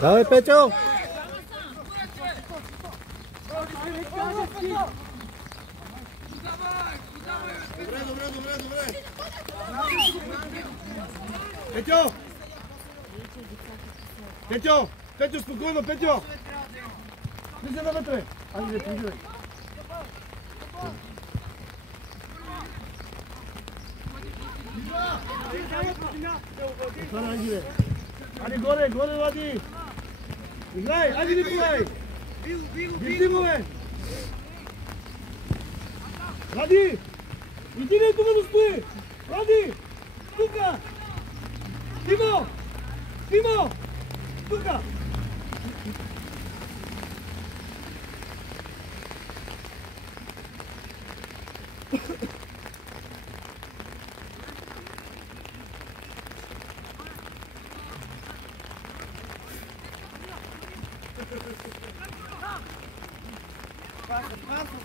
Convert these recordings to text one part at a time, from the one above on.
Давай, Петьо! Добре. Петьо! Петьо, спокойно, Петьо! Влизай навътре! Айде, влизай! Айде горе, Влади! Играй, айде Николай! Вижди му, бе! Влади! Иди не тук да стои! Влади! Тука! Тимо! Тука!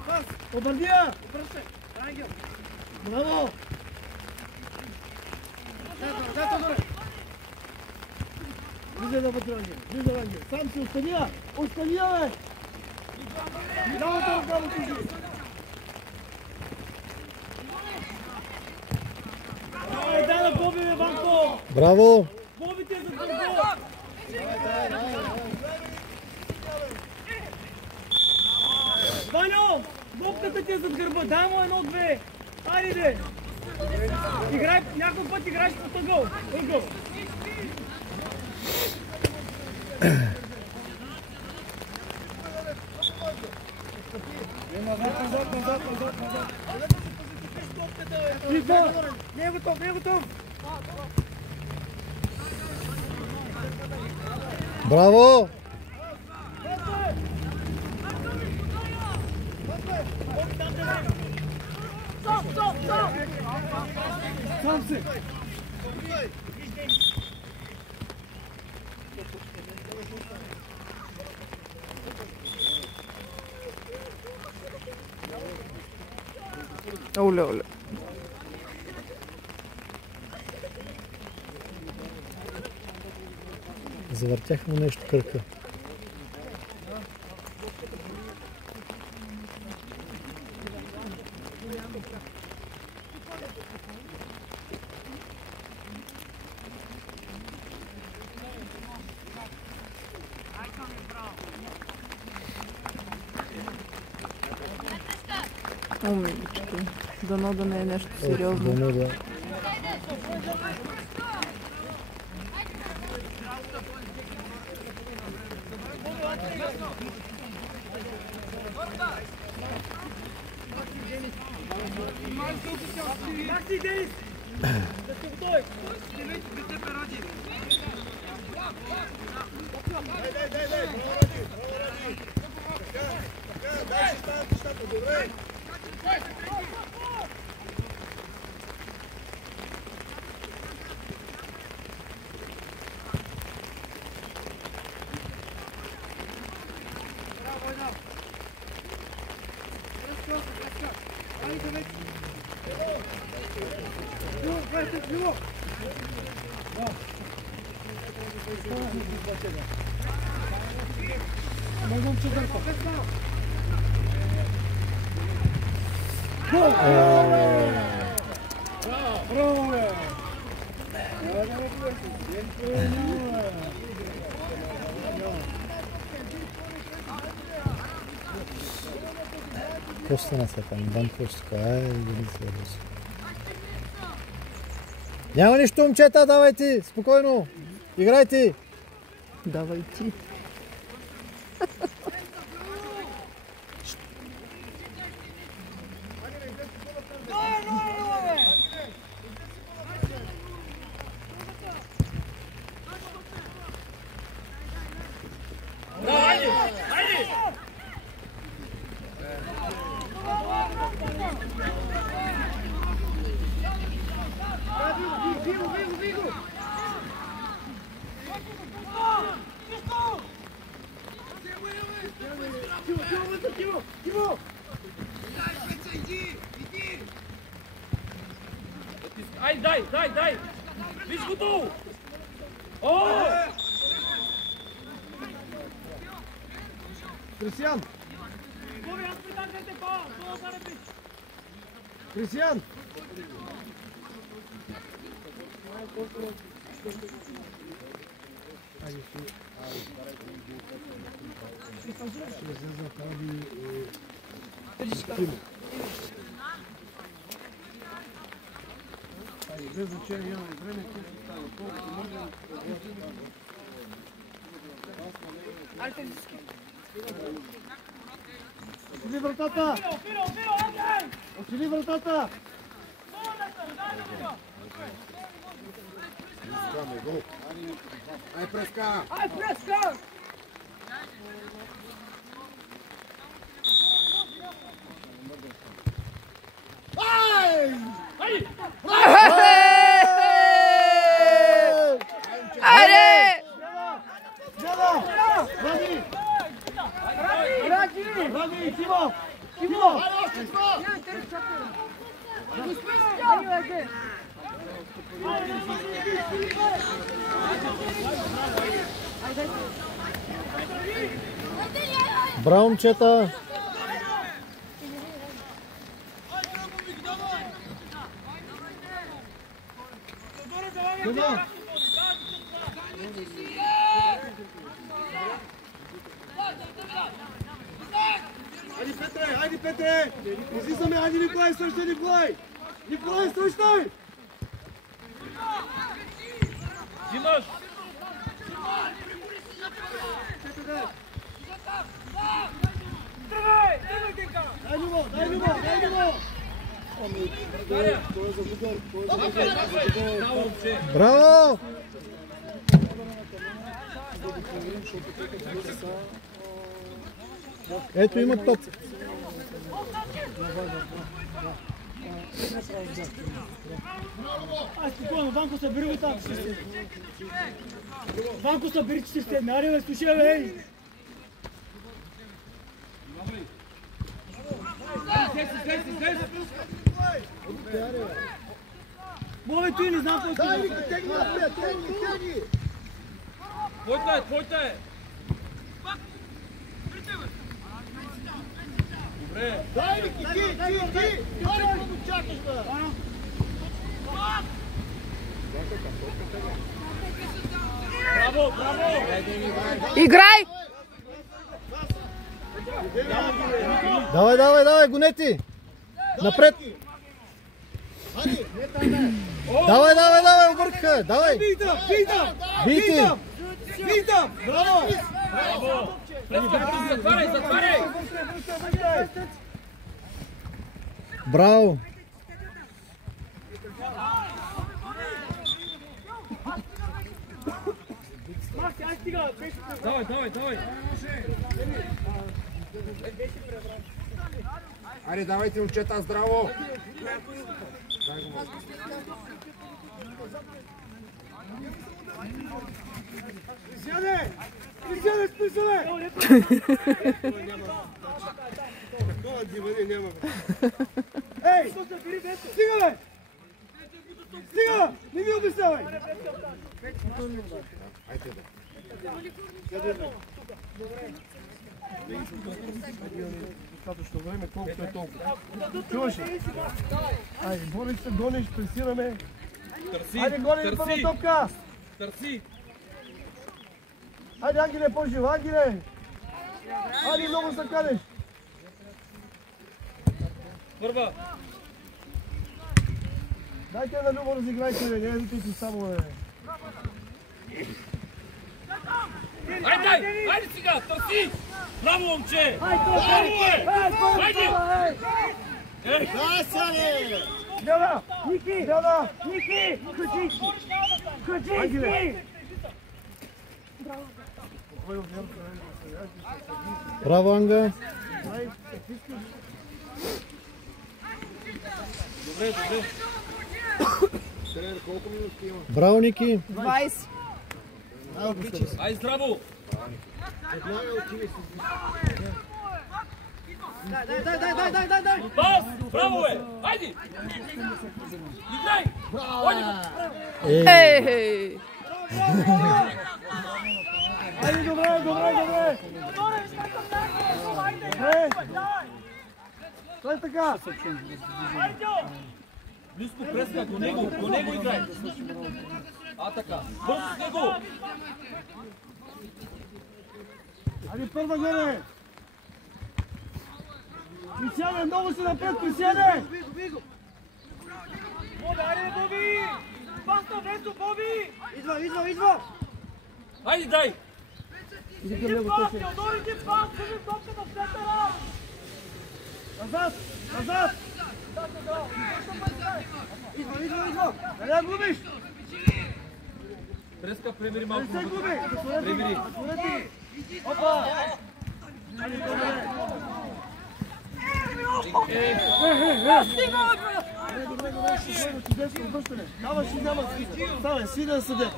Пас! Обърдия! Браво! Влизай навътре, Ангел. Сам си остания, бе! Лявата ръка му тежи! Дай на Боби, бе, Ванко! Браво! Боби ти е за гърба! Ваньо! Бобката ти е зад гърба, дай му едно-две! Айде! Играй, някой път играеш по ъгъл! Не е готов! Браво! Сам се! Оле. Завъртях му нещо кръка. Умнички. Дано да не е нещо сериозно. Дано да. Макси, Денис! Да се готови! Дай си стават нещата, добре! Какво стана сега? Не знам какво ще кажа. Да не се радост. Няма нищо, момчета, давайте! Спокойно! Играйте! Давай ти. Дай! Виж готово! Кристиян! Кристиян! Отвели вратата! Отвели вратата! Ай, преска! Ай, преска! Айде! Ради! Тимо! Тимо! Браво, момчета! Хайде, Петре! Хайде, Петре! Излизаме! Хайде, Николай! Срещай, Николай! Николай, срещай! Димаш! Тръгвай! Тръгвай, Динка! Дай него! Дай него! Дай него! Браво! Ето има топ. Ай, спокойно, Ванко събери го там. Ванко събери, че ще седне. Аре, бе, слушай, бе, ей! Бобе, той не знам какво Дай ще ги, тегни напред, тегни! Твойта е! Добре! Дай ги, ти! Дай какво му чакаш, бе! Браво, браво! Играй! Давай, давай, давай, гонети! Напред! Давай, давай, давай, объркаха! Давай! Бийте! Браво! Затваряй, затваряй! Браво! Давай, давай, давай! Аре, давайте, момчета, здраво! Присяде! Присяде, списане! Такова диване няма. Ей! Стига, бе! Стига! Не ми обяснявай! Айде, бе. Достатъчно време, колкото е толкова. Чуваш ли? Айде, бориш се, гониш, пресираме. Търси, Айде, гоним първа топка! търси! Айде, Ангеле, по-жив, Ангеле! Айде, много се канеш! Първа! Дайте на Любо разиграйте, бе, не е си само, бе. Айде, айде сега, търси! Браво, момче! Айде! Да, сяде! Дела! Ники! Дела! Ники! Ангеле! Браво, Анга! Добре, добре! Тренер, колко минути има? Браво, Ники! 20. Ай, здраво! Дай! Пас! Браво, бе! Айде! Играй! Ей! Айде, добре, добре, добре! Той така! Близко преска, до него играй. А така, бързо с него! Айде първа гледай! Присяде, много си напред, присяде! Боби, айде, Боби! Паста, весо, Боби! Идва! Хайде, дай! Иди пас, Теодор, иди пас! Бъди топката в центъра! Назад! Идва! Не я губиш! Преска, премери малко. Не се губи! Премери. Опа! Чудесно, обръщане. Даваш и няма сида. Ставай, сида да съде.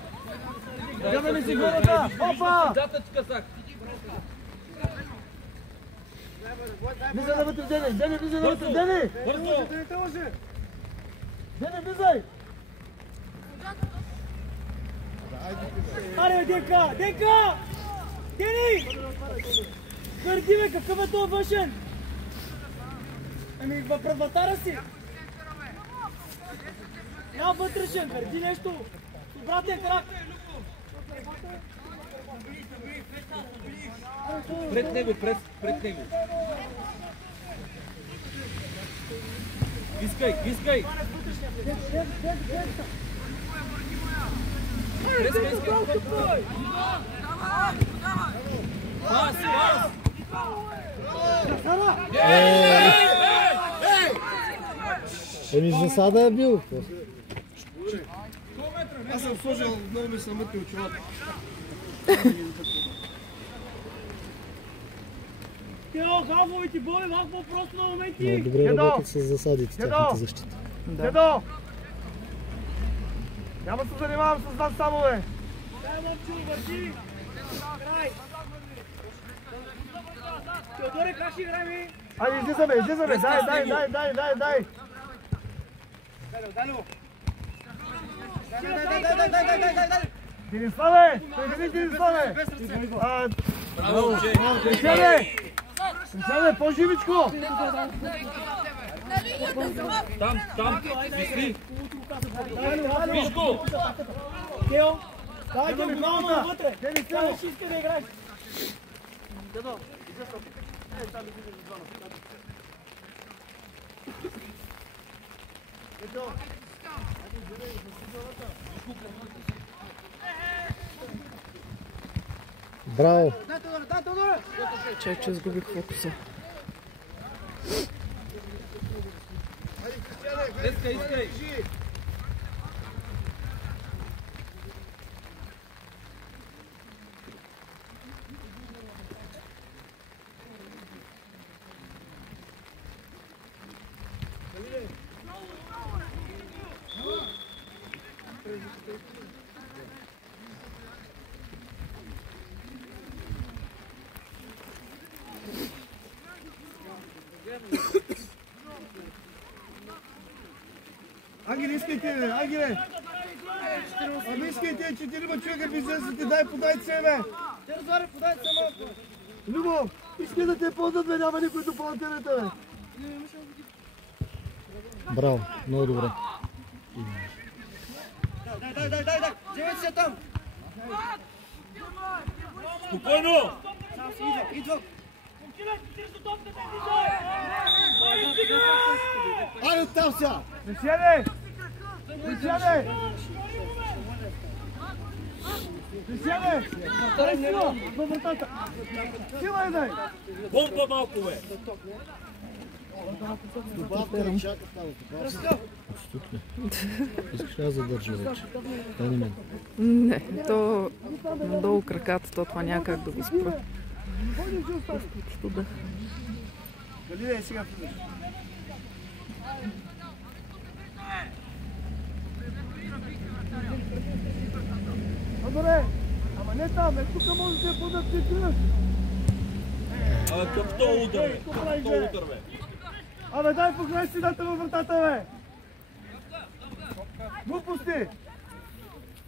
Гледаме си гората. Опа! Дата ти казах. Влизай навътре, Дене. Дене, влизай навътре. Дене! Бързо! Дене, влизай! Аре, Денка! Денка! Дени! Твърди ме, какъв е този външен? Ами, пред вратаря си! Няма вътрешен, твърди нещо! С обратен крак! Пред него, пред него. Искай! Пас! Еми засада е бил. Аз съм сложил, много ми са мътни очилата. Тио, хавовите боли, малко по-просто на моменти! Добре работят с засадите, тяхната защита. Дедо! Няма се занимавам с вас само, бе! Дай, момчу, върти! Край! Теодоре, как ще играем? Айде, излизаме! Дай! Дениславе! Дениславе! Браво, момче! Присяде, по-живичко! Там, виси! Виж го! Тео, дайте ми малко навътре! Тя ще иска да играеш! Браво! Чай, че изгубих фокуса. Искай! Ангеле, искайте, бе! Ангеле! Ами искайте, 4 човека би излезете, подайте се, бе! Подайте се малко! Любо, искай да те ползват, бе, няма никой до палатерата, бе! Браво! Много добре. Дай! Вземете се там! Спокойно! Идва! Айде оттам сега! Присяде! Дай сила! Във вратата! Сила дай! Помпа малко, бе! Искаш да задържа вече. Дай на мен. Не, то надолу краката, то това няма как да го спра. Студа. Галина е сега влизаш. Добре, ама не там, тук може да се подат ти тръж. Абе, къпто удар, бе! Абе, дай погледай си дата във вратата, бе! Глупости!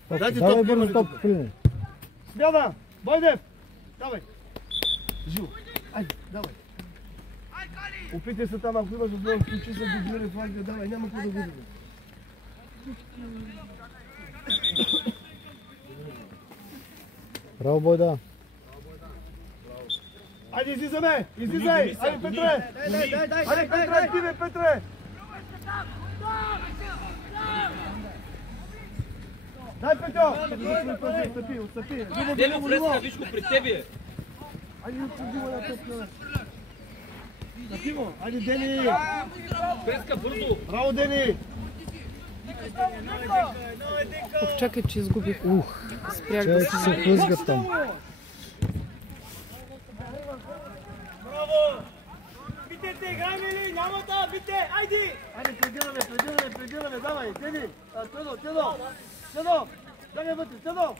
Дайте Давай топ, бързо имаме топ, тук. Клине. Смяна! Бойдев! Давай! Живо! Айде, давай! Опитай се там, ако имаш отбор, включи се, дублири флагите, давай, няма какво да губим. Браво, Бойда. Айде, излизаме! Излизай! Айде, Петре! Айде, Петре, активе, Петре! Дай, Петро! Отстъпи, отстъпи! Дено Фреска, виж го при тебе. Айде, отстъпи го на топка. Активо! Айде, Дени! Фреска, бързо. Браво, Дени! Чакай, че изгубих. Спрях да Чай, че се хлъзгат там. Браво! Битете, играем ли? Няма да, бите! Айди! Айде, предираме, давай, Дени! Тедо! Давай вътре, Тедо!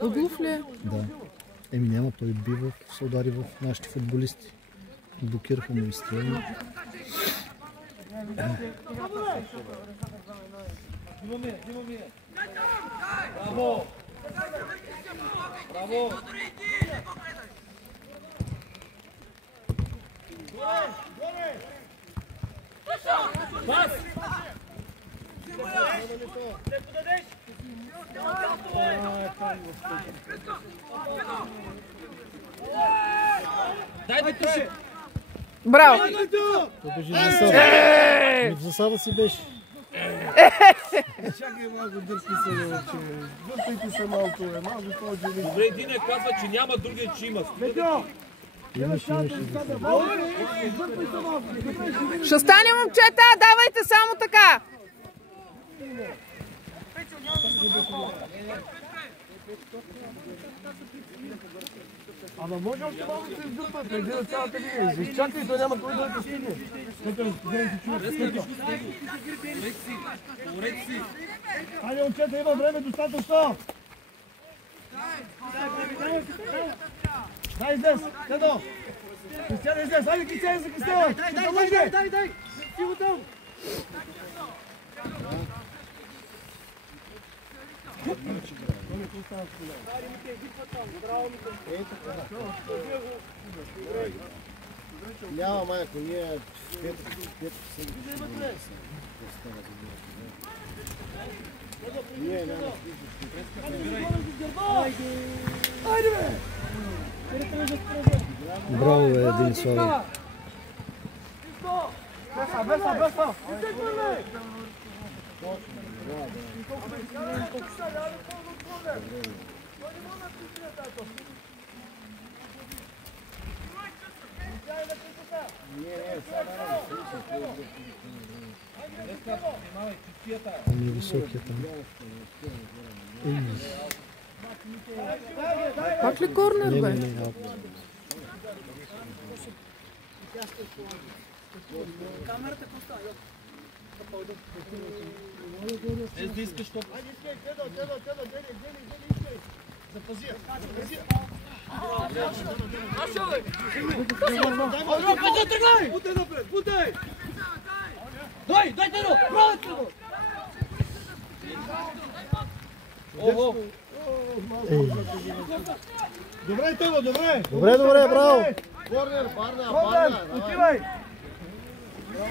Оглув ли е? Да. Еми няма, той бива, се удари в нашите футболисти. Блокираха му изстрелни. Браво. Браво. Пас. Дай да туши. Браво! Той беше в засада. В засада си беше. Чакай малко, дърпи се, дърпайте се малко, малко повече. Добре, един казва, че няма, другия, че има. Петро! Имаше засада. Ще стане, момчета! Давайте само така! Ама може още малко да се издърпа, преди да цялата линия. Изчакай, той няма кой да те стигне. Айде, момчета, има време достатъчно. Дай излез, Тедо. Кристиан излез, айде Кристиан за Кристиан. Дай. Ти го там. Няма, майко, ние Браво, един Слави. Беса. Ами високия там. Пак ли корнер, бе? Не, аут. Без да искаш топ. Дай, Тедо! Браво, Тедо! Ого! Добре, Тедо, добре. Добре, браво! Корнер, парна. Отивай!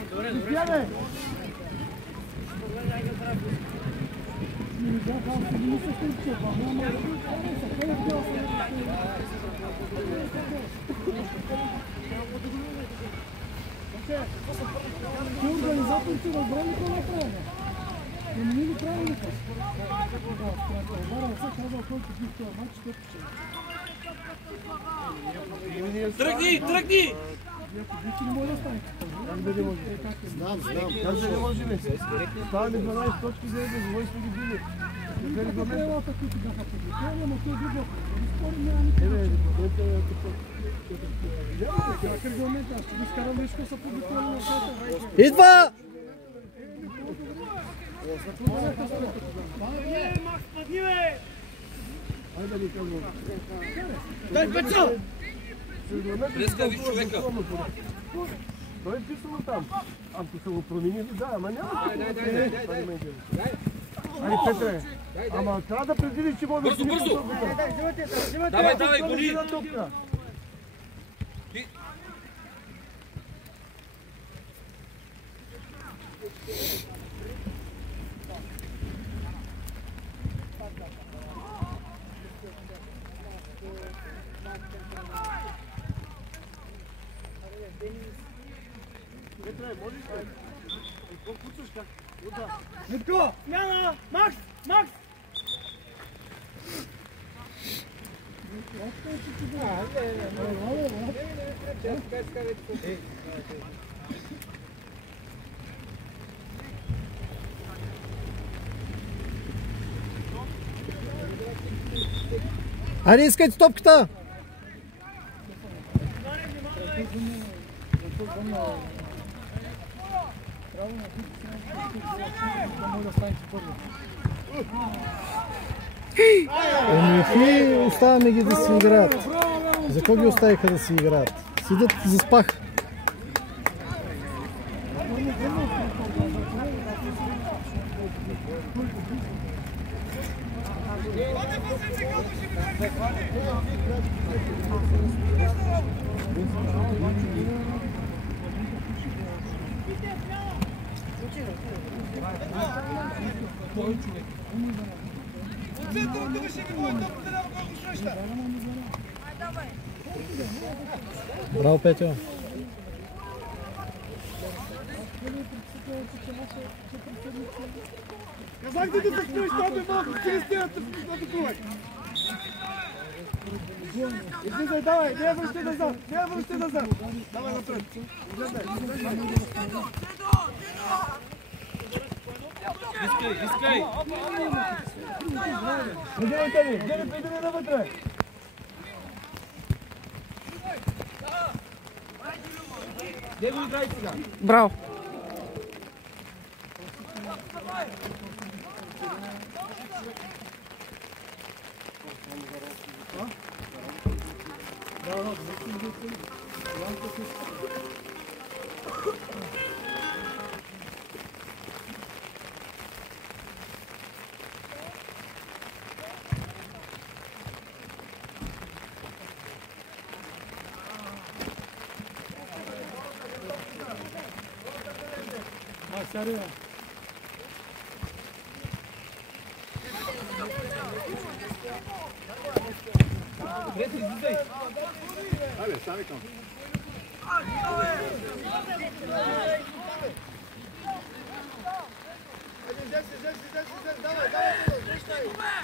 Добре. Организаторите на времето направя. Не ми го правилно. Тръгни! Знам. Как да не може ли? Ставаме 12 точки за един, завой сме ги били. Идва! Дай Петро! Фреска, виж човека. Той е писано там. Ако са го променили, да, ама няма. Айде, Петре. Ама трябва да предвидиш, че може да си Бързо, бързо! Взимате. Давай, гони! Митко, смяна! Макс! Макс! Айде, искайте топката! Еми, оставяме ги да си играят. За какво ги оставиха да си играят? Седят и заспах. Браво, Петю! Казах ти да се спреш, там малко Кристината в атакувай. Излизай, давай, не я връщай назад, не я връщай назад. Давай напред. Искай! Надявайте ли, гледай, пейдаме навътре. Де го играй сега? Браво!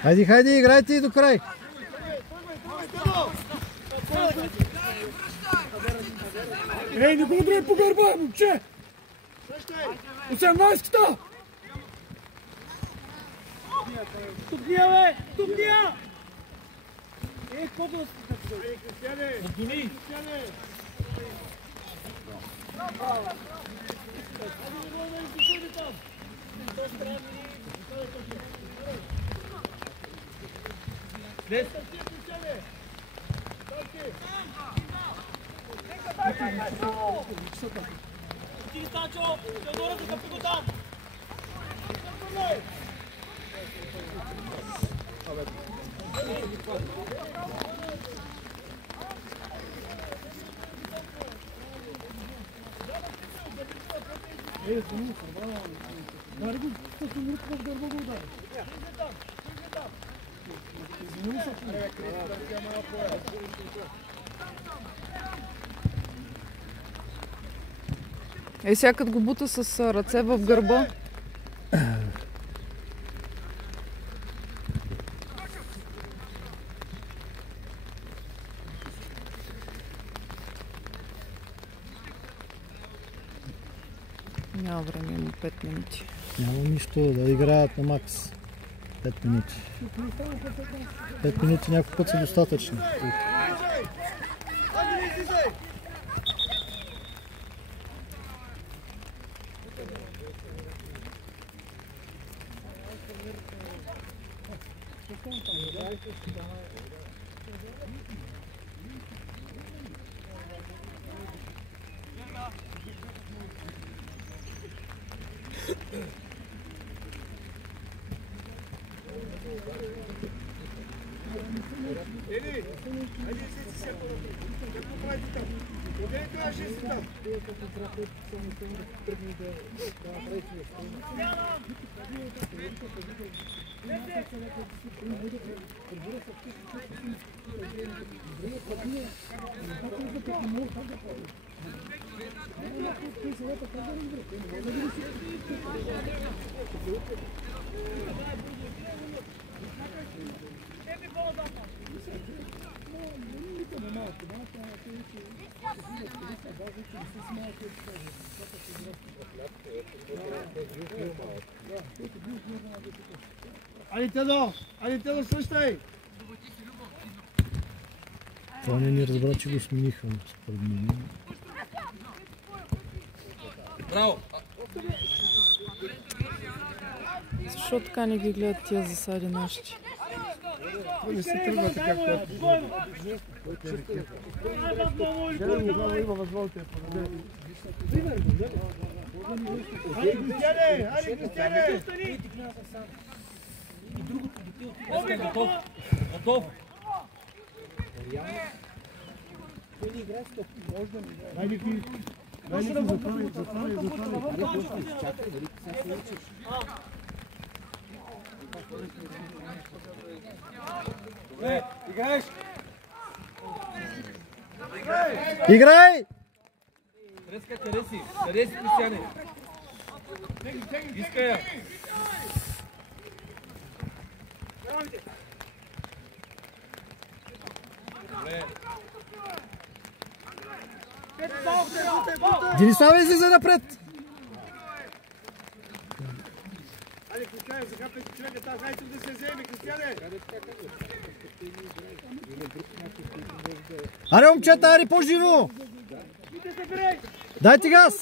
Хайде, хайде, играйте и до край! Ей, не го удряй по гърба, момче! 18-та! Тук ния, бе! Тук ния! Ей, какво да се Отгони! Ти Станчо! Теодора, закъпи го там! Е, сега като го бута с ръце в гърба. Няма време, има 5 минути. Няма нищо, да играят на макс. 5 минути. 5 минути някой път са достатъчни. Ели, айде се си сепа. Какво правите там? Къде е това жест там? Айде Тедо, слушай! Това не ни разбра, че го смениха, според мен. Браво! Защо така не ги гледат тия засади нашите? Не се тръгва така, както има възможност да подаде. Айде, Кристияне! Айде, Кристияне! Готов! Готов! Айде, затваряй. Играеш! Играй! Треска, Тереси, Кристияне! Иска я! Денислава, излиза напред! Айде, Кристияне, сега 5 човека тази, айде да се вземе, Кристияне! Аре, момчета, аре по-живо! Дайте газ!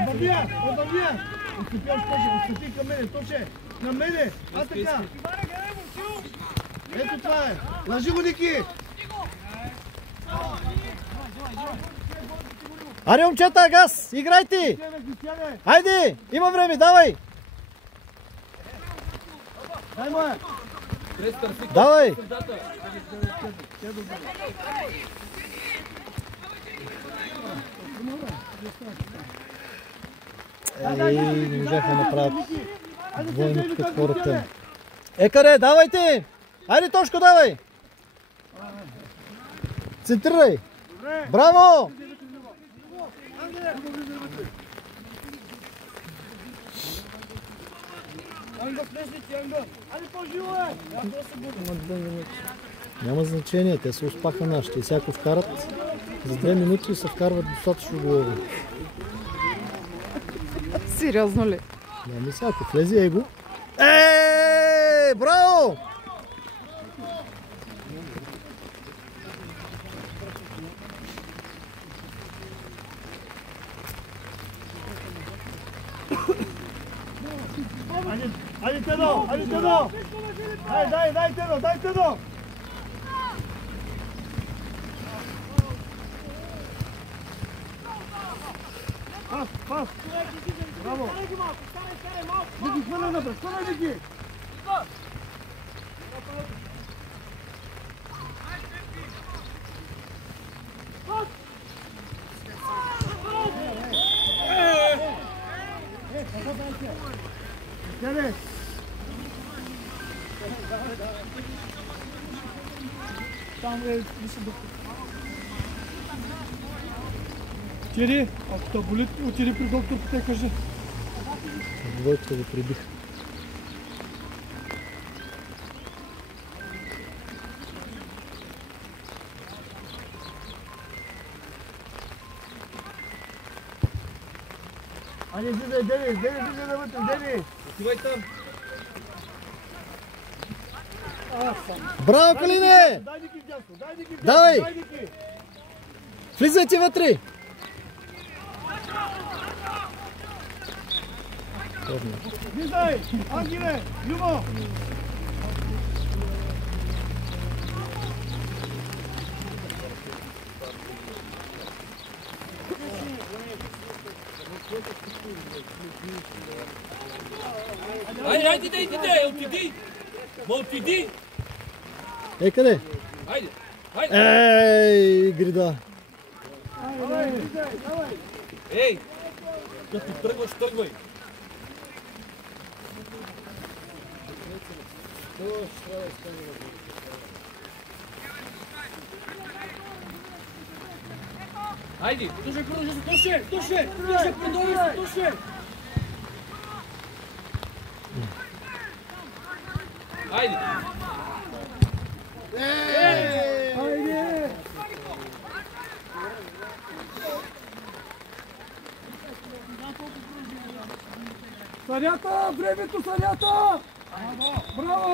Обървия! Отстъпяш, Тоше, отстъпи към мене, Тоше! На мене! А така! Ето това е! Лъжи го, Ники! Аре, момчета, газ! Играйте! Хайде! Има време, давай! Дай моя! Давай! Ей, не можаха да направят двойно като хората. Екаре, давайте! Айде, Тошко, давай! Центрирай! Браво! Няма значение, те се успаха нашите. Всяко вкарат за 2 минути се вкарват достатъчно голови. Сериозно ли? Няма всяко, влези его. Браво! Айде, Тедо! Айде, Тедо! Дай, Тедо! Дай, Тедо! Пас! Браво! Ники, хвърляй напред! Хвърляй, Ники! Кристияне! Там е, мисля да... Тири, ако те боли, отиди при докторката и кажи. Двойката го прибих. Айде, излизай, Дени, излизай навътре, Дени! Отивай там. Браво, Калине! Дай Ники вдясно, дай Ники вдясно, Давай! дай Ники! Влизайте вътре! Влизай! Ангеле! Любо! Айде, иди, отиди. Ма отиди. Къде? Айде. Ей, грида! Давай, влизай, давай! Ей, като тръгваш, тръгвай. Айде. Туше, продължи, туше, продължи, туше. Айде. Айде! Санята, времето, Санята! Браво!